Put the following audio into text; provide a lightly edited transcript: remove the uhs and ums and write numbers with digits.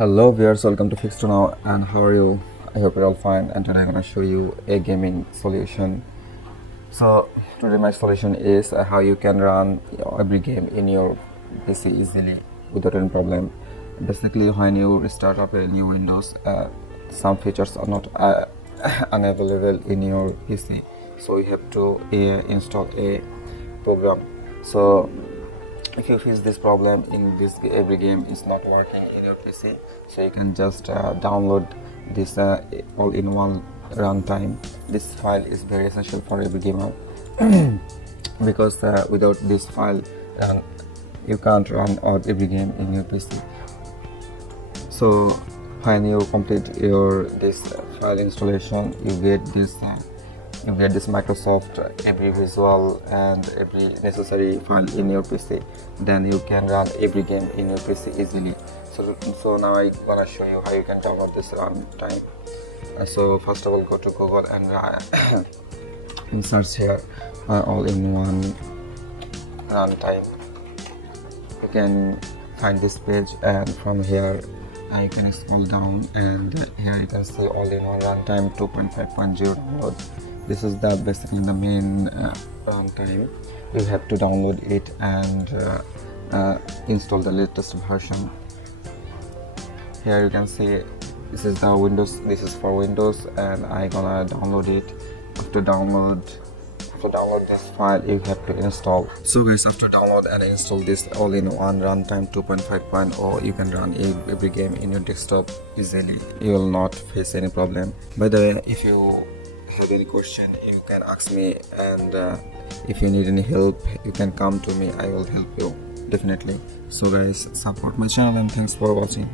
Hello viewers, welcome to Fix to Now, and how are you? I hope you're all fine, and today I'm gonna show you a gaming solution. So today my solution is how you can run every game in your PC easily without any problem. Basically, when you restart up a new Windows, some features are not unavailable in your PC, so you have to install a program. So if you face this problem in this every game is not working in your PC, so you can just download this all-in-one runtime. This file is very essential for every gamer because without this file you can't run out every game in your PC. So when you complete your this file installation, you get this Microsoft every visual and every necessary file in your PC. Then you can run every game in your PC easily. So now I'm gonna show you how you can download this runtime. So first of all, go to Google and search here all-in-one runtime. You can find this page, and from here you can scroll down, and here you can see all-in-one runtime 2.5.0 download. This is basically the main runtime. You have to download it and install the latest version. Here you can see this is the Windows. This is for Windows, and I gonna download it. To download this file, you have to install. So guys, after download and install this all-in-one runtime 2.5.0, you can run every game in your desktop easily. You will not face any problem. By the way, if you have any question, you can ask me, and if you need any help, you can come to me. I will help you definitely. So guys, support my channel, and thanks for watching.